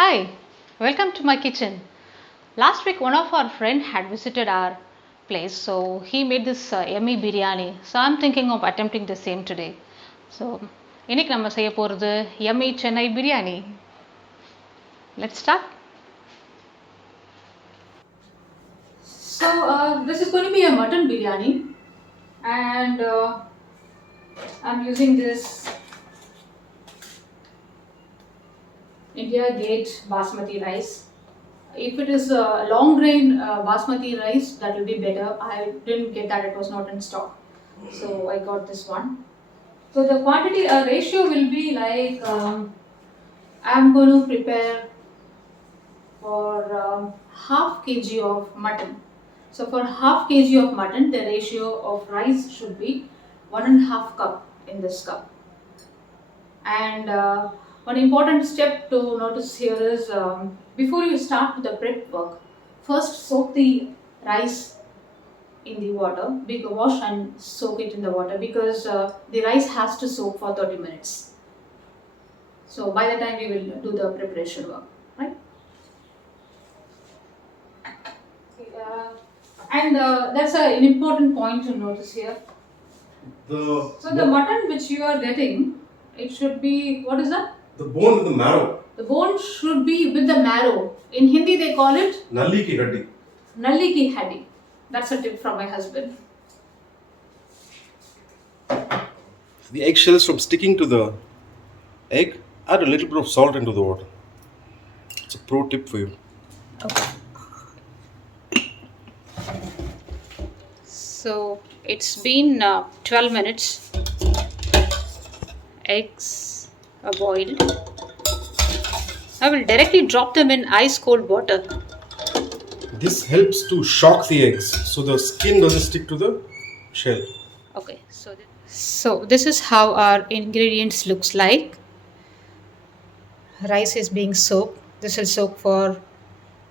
Hi, welcome to my kitchen. Last week, one of our friend had visited our place, so he made this yummy biryani. So I'm thinking of attempting the same today. So இன்னைக்கு நம்ம செய்ய போறது yummy Chennai biryani. Let's start. This is going to be a mutton biryani, and I'm using this India Gate basmati rice. If it is a long grain basmati rice, that will be better. I didn't get that, it was not in stock. So I got this one. So the quantity ratio will be like I'm going to prepare for half kg of mutton. So for half kg of mutton, the ratio of rice should be 1.5 cup in this cup. And one important step to notice here is before you start the prep work, first soak the rice in the water, wash and soak it in the water because the rice has to soak for 30 minutes. So by the time we will do the preparation work, right? And that's an important point to notice here. The mutton which you are getting, it should be, what is that? The bone with the marrow. The bone should be with the marrow. In Hindi they call it Nalli ki haddi. Nalli ki haddi. That's a tip from my husband. The eggshells from sticking to the egg, add a little bit of salt into the water. It's a pro tip for you. Okay. So it's been 12 minutes. Eggs are boiled. I will directly drop them in ice cold water. This helps to shock the eggs so the skin doesn't stick to the shell. Okay, so this is how our ingredients looks like. Rice is being soaked. This will soak for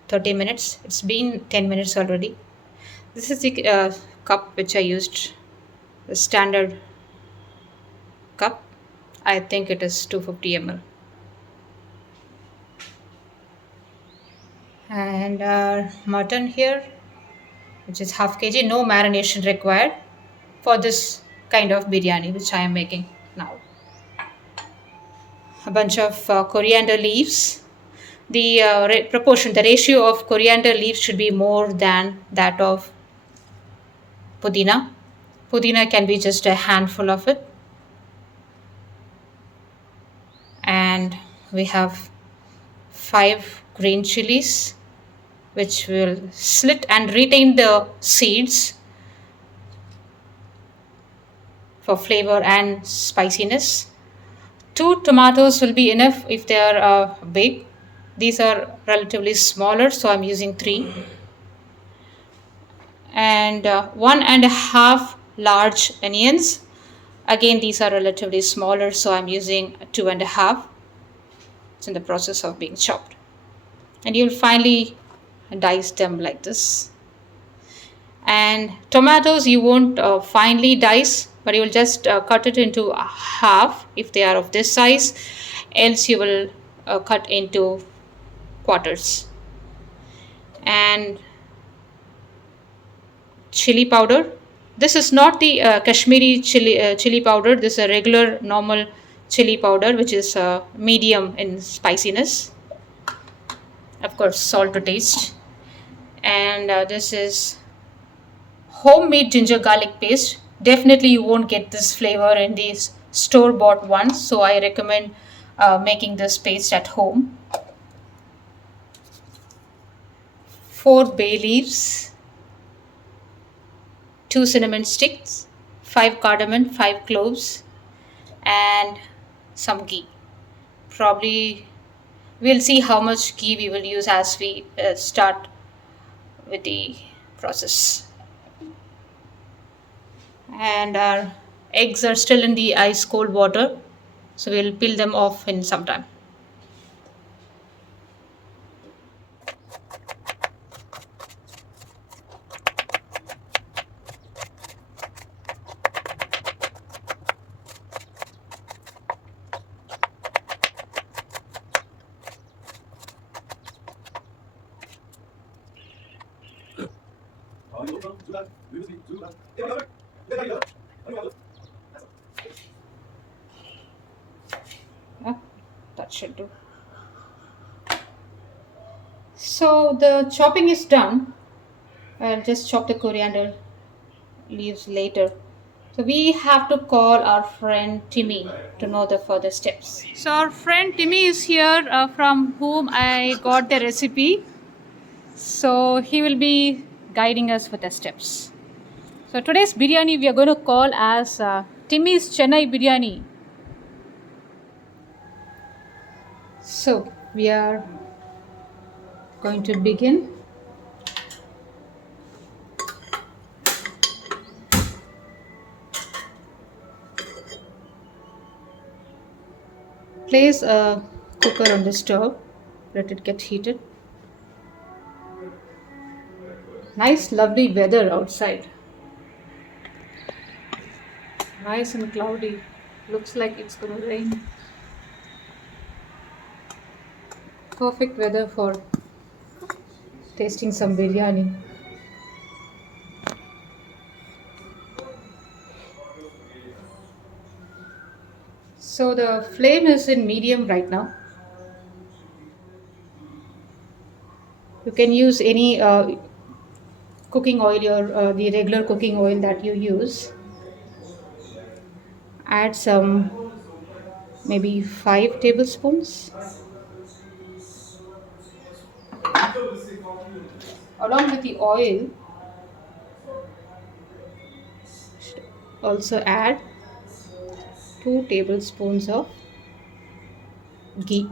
30 minutes. It's been 10 minutes already. This is the cup which I used, the standard cup. I think it is 250 ml. And our mutton here, which is half kg, no marination required for this kind of biryani which I am making now. A bunch of coriander leaves. The the ratio of coriander leaves should be more than that of pudina. Pudina can be just a handful of it. And we have 5 green chilies, which will slit and retain the seeds for flavor and spiciness. 2 tomatoes will be enough if they are big. These are relatively smaller, so I'm using 3. And 1.5 large onions. Again, these are relatively smaller, so I'm using 2.5. It's in the process of being chopped. And you'll finally dice them like this. And tomatoes you won't finely dice, but you will just cut it into half if they are of this size, else you will cut into quarters. And chili powder. This is not the Kashmiri chili powder. This is a regular normal chili powder which is medium in spiciness. Of course, salt to taste. And this is homemade ginger garlic paste. Definitely you won't get this flavor in these store bought ones, so I recommend making this paste at home. 4 bay leaves, 2 cinnamon sticks, 5 cardamom, 5 cloves, and some ghee. Probably we'll see how much ghee we will use as we start with the process. And our eggs are still in the ice cold water, so we'll peel them off in some time. Yeah, that should do. So the chopping is done. I'll just chop the coriander leaves later. So we have to call our friend Timmy to know the further steps. So our friend Timmy is here, from whom I got the recipe. So he will be guiding us with the steps. So today's biryani we are going to call as Timmy's Chennai biryani. So we are going to begin. Place a cooker on the stove. Let it get heated. Nice, lovely weather outside. Nice and cloudy. Looks like it's going to rain. Perfect weather for tasting some biryani. So the flame is in medium right now. You can use any cooking oil or the regular cooking oil that you use. Add some, maybe 5 tablespoons. Along with the oil, also add 2 tablespoons of ghee.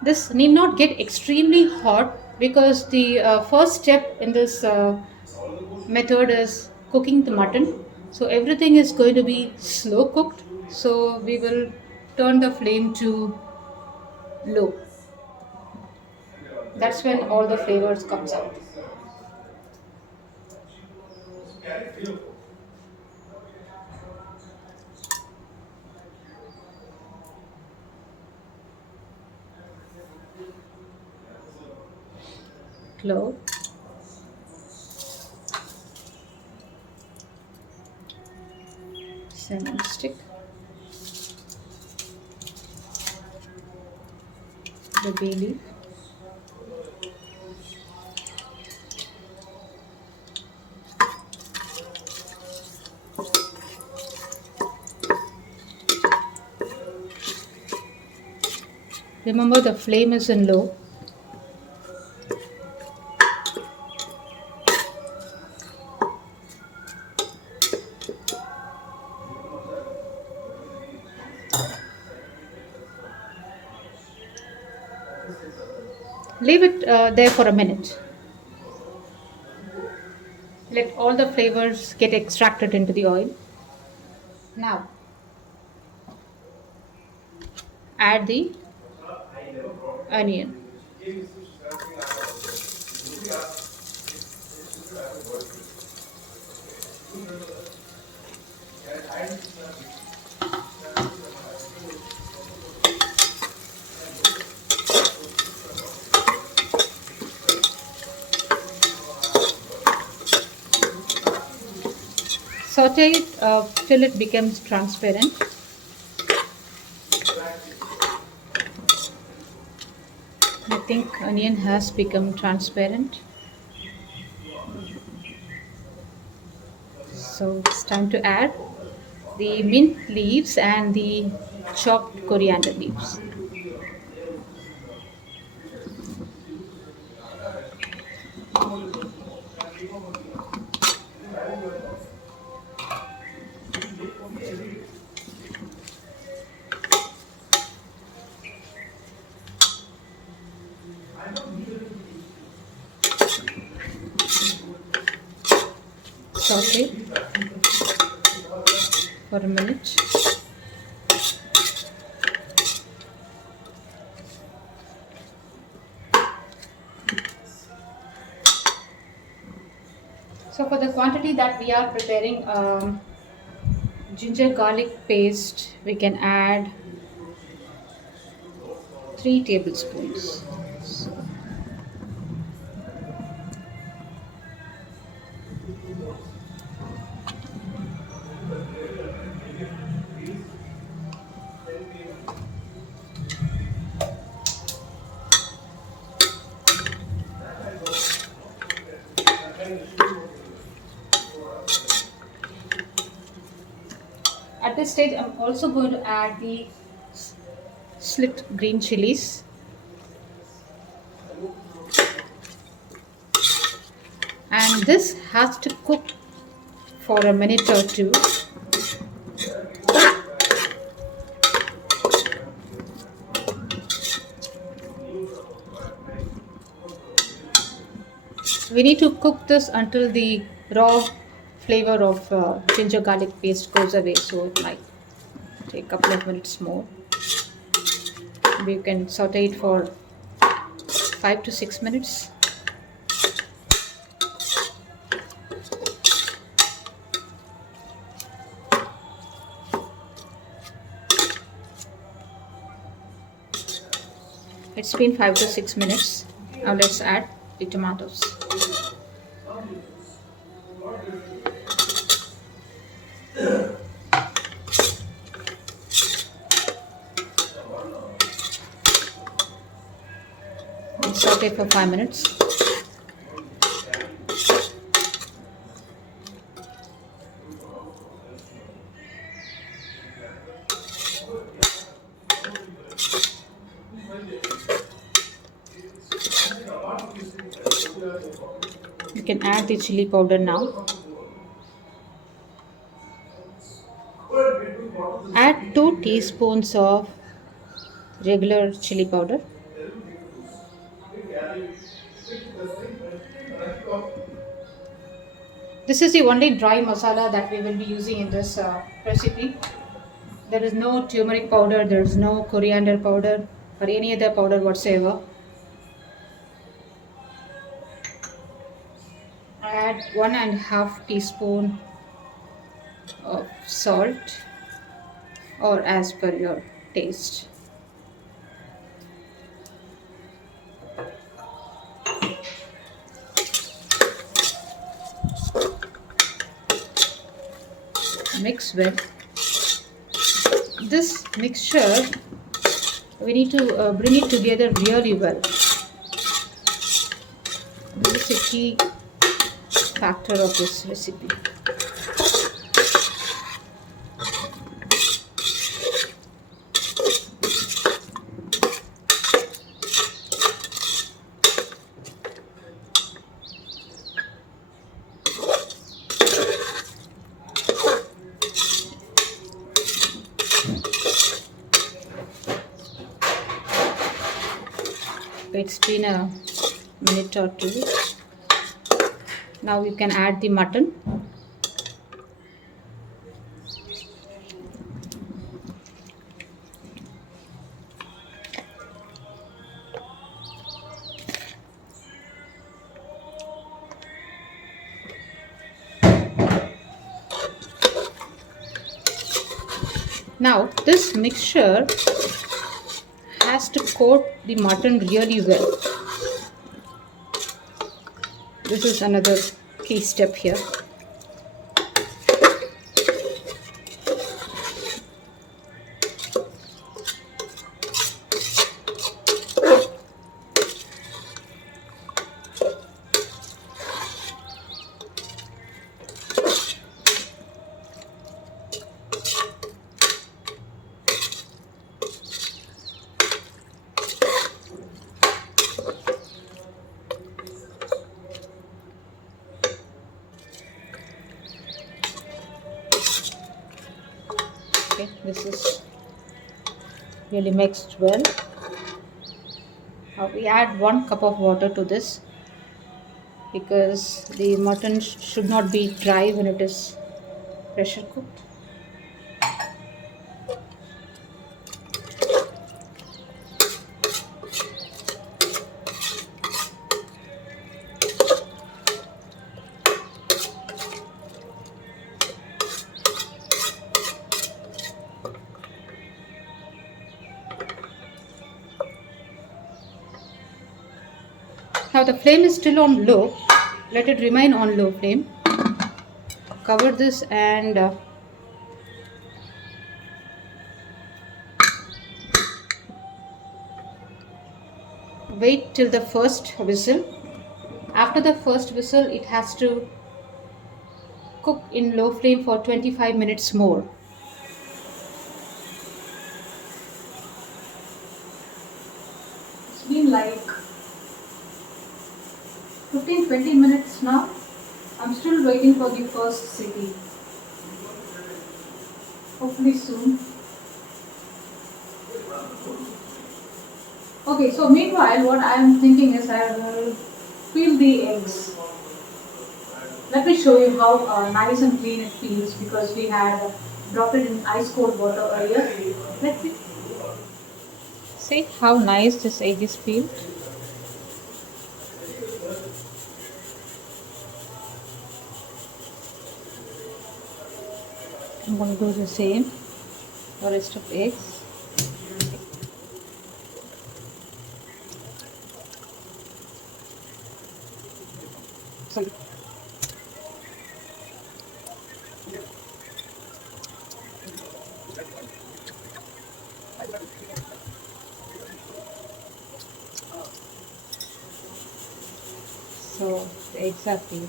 This need not get extremely hot because the first step in this method is cooking the mutton. So everything is going to be slow cooked. So we will turn the flame to low. That's when all the flavors comes out. Clove, cinnamon stick, the bay leaf, remember the flame is in low. Leave it there for a minute. Let all the flavors get extracted into the oil. Now add the onion. Saute it till it becomes transparent. I think onion has become transparent. So it's time to add the mint leaves and the chopped coriander leaves. Saute for a minute. So for the quantity that we are preparing, ginger garlic paste, we can add 3 tablespoons. So, at this stage, I'm also going to add the slit green chilies, and this has to cook for a minute or two. We need to cook this until the raw flavor of ginger garlic paste goes away, so it might take a couple of minutes more. We can saute it for 5 to 6 minutes. It's been 5 to 6 minutes. Now let's add the tomatoes. And saute for 5 minutes. You can add the chili powder now. Add 2 teaspoons of regular chili powder. This is the only dry masala that we will be using in this recipe. There is no turmeric powder, there is no coriander powder or any other powder whatsoever. Add 1.5 teaspoon of salt or as per your taste. Mix well. This mixture, we need to bring it together really well. This is a key factor of this recipe. It's been a minute or two. Now you can add the mutton. Now this mixture has to coat the mutton really well. This is another key step here. Okay, this is really mixed well. Now we add 1 cup of water to this because the mutton should not be dry when it is pressure cooked. Now the flame is still on low. Let it remain on low flame. Cover this and wait till the first whistle. After the first whistle, it has to cook in low flame for 25 minutes more. It's been like 15-20 minutes now. I'm still waiting for the first city. Hopefully soon. Okay, so meanwhile, what I am thinking is I will peel the eggs. Let me show you how nice and clean it feels because we had dropped it in ice cold water earlier. Let's see. See how nice this egg is peeled. I'm going to do the same for rest of eggs. So the eggs are peeled.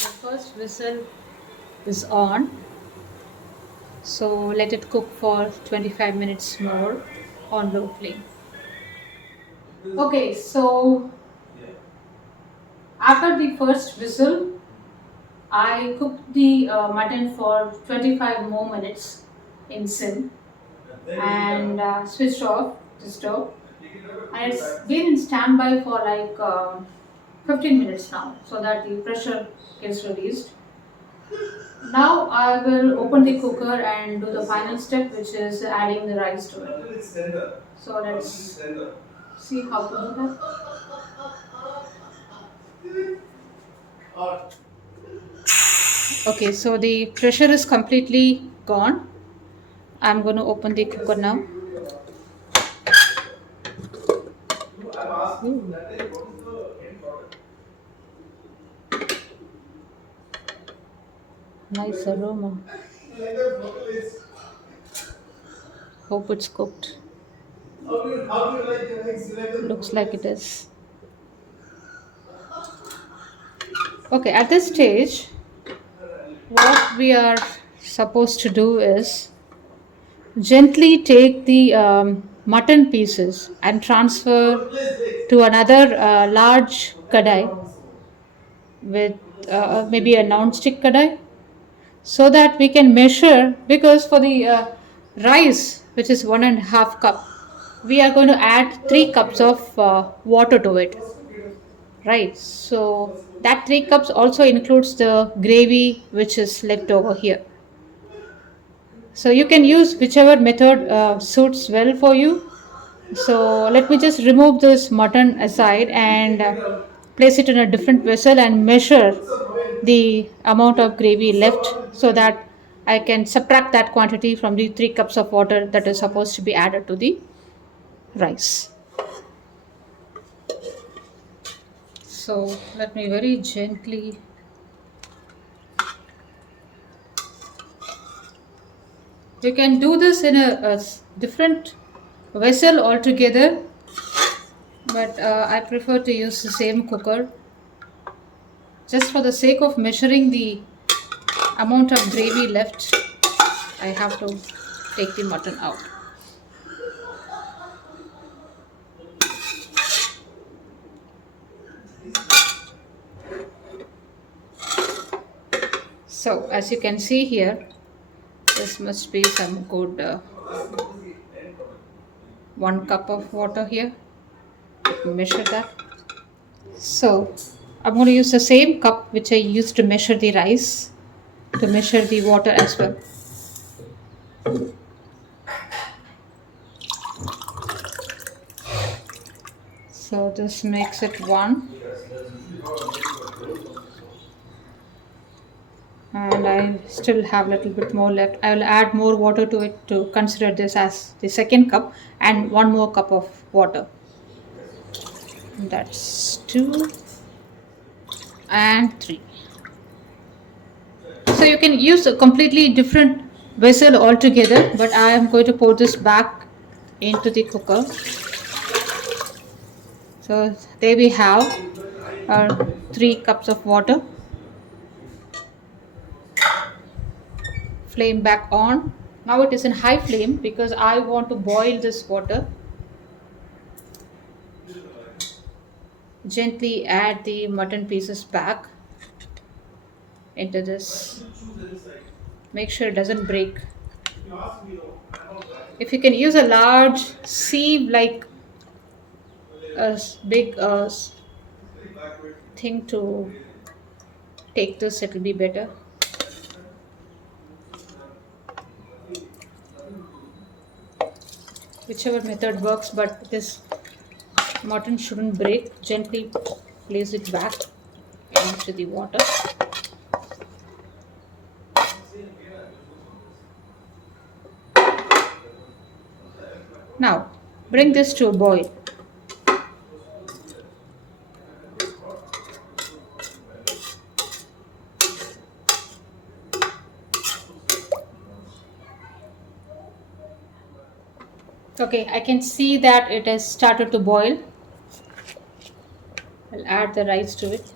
The first whistle is on, so let it cook for 25 minutes more on low flame. Okay, so after the first whistle, I cooked the mutton for 25 more minutes in sim and switched off the stove. And it's been in standby for like 15 minutes now so that the pressure gets released. Now I will open the cooker and do the final step, which is adding the rice to it. So let's see how to do that. Okay, so the pressure is completely gone. I'm going to open the cooker now. Nice aroma. Hope it's cooked. Looks like it is. Okay, at this stage, what we are supposed to do is gently take the mutton pieces and transfer to another large kadai with maybe a non-stick kadai so that we can measure, because for the rice, which is 1.5 cup, we are going to add 3 cups of water to it, right? So that 3 cups also includes the gravy which is left over here. So you can use whichever method suits well for you. So let me just remove this mutton aside and place it in a different vessel and measure the amount of gravy left so that I can subtract that quantity from the 3 cups of water that is supposed to be added to the rice. So let me very gently you can do this in a different vessel altogether, but I prefer to use the same cooker just for the sake of measuring the amount of gravy left. I have to take the mutton out. So as you can see here, this must be some good 1 cup of water here. Measure that. So I'm going to use the same cup which I used to measure the rice to measure the water as well. So this makes it 1. And I still have a little bit more left. I will add more water to it to consider this as the second cup and 1 more cup of water. That's 2 and 3. So you can use a completely different vessel altogether, but I am going to pour this back into the cooker. So there we have our 3 cups of water. Flame back on. Now it is in high flame because I want to boil this water. Gently add the mutton pieces back into this. Make sure it doesn't break. If you can use a large sieve like a big thing to take this, it will be better. Whichever method works, but this mutton shouldn't break. Gently place it back into the water. Now bring this to a boil. Okay, I can see that it has started to boil. I'll add the rice to it.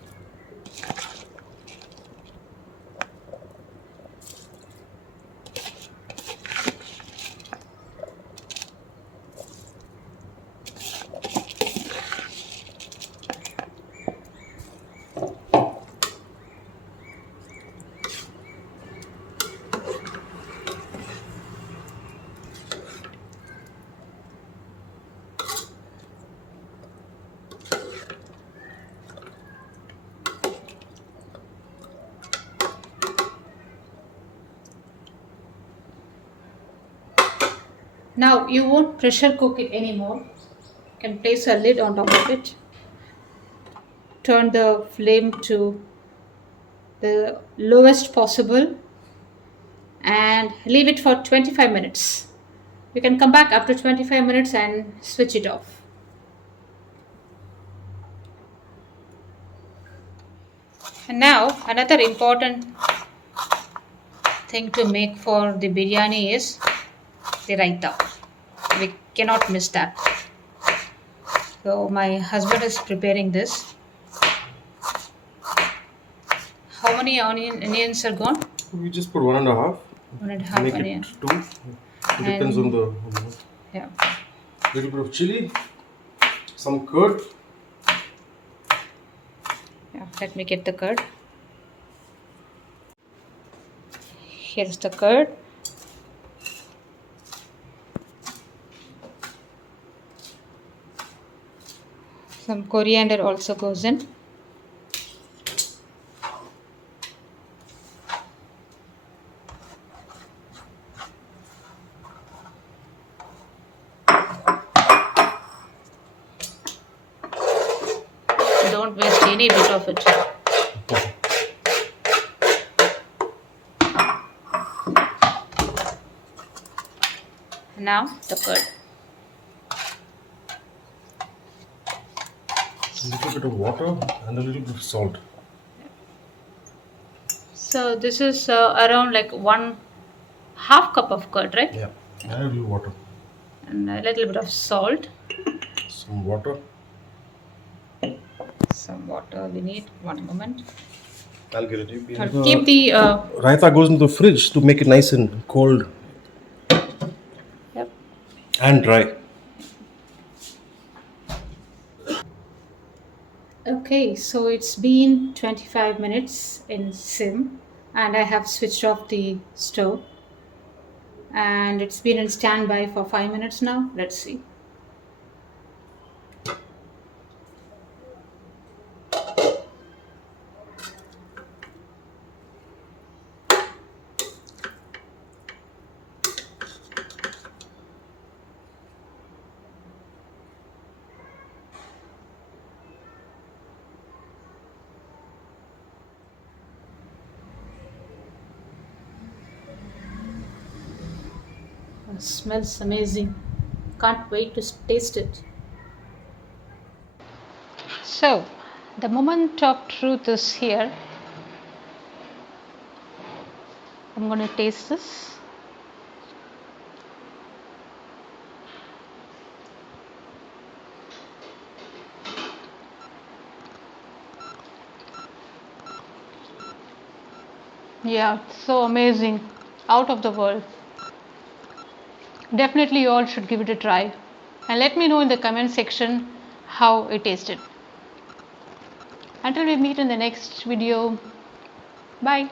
Now you won't pressure cook it anymore. You can place a lid on top of it. Turn the flame to the lowest possible and leave it for 25 minutes. You can come back after 25 minutes and switch it off. And now another important thing to make for the biryani is the raita. We cannot miss that. So my husband is preparing this. How many onions are gone? We just put 1.5. 1.5 Make onion. it 2. It depends on the Yeah. little bit of chili, some curd. Yeah. Let me get the curd. Here's the curd. Some coriander also goes in. Don't waste any bit of it. Now the curd. A little bit of water and a little bit of salt. So this is around like 1/2 cup of curd, right? Yeah. And a little water. And a little bit of salt. Some water. Some water we need. One moment. I'll get it. I'll keep the. Raita goes into the fridge to make it nice and cold Yep. and dry. Okay, so it's been 25 minutes in sim, and I have switched off the stove. And it's been in standby for 5 minutes now. Let's see. It smells amazing. Can't wait to taste it. So, the moment of truth is here. I'm going to taste this. Yeah, so amazing. Out of the world. Definitely you all should give it a try. And let me know in the comment section how it tasted. Until we meet in the next video. Bye.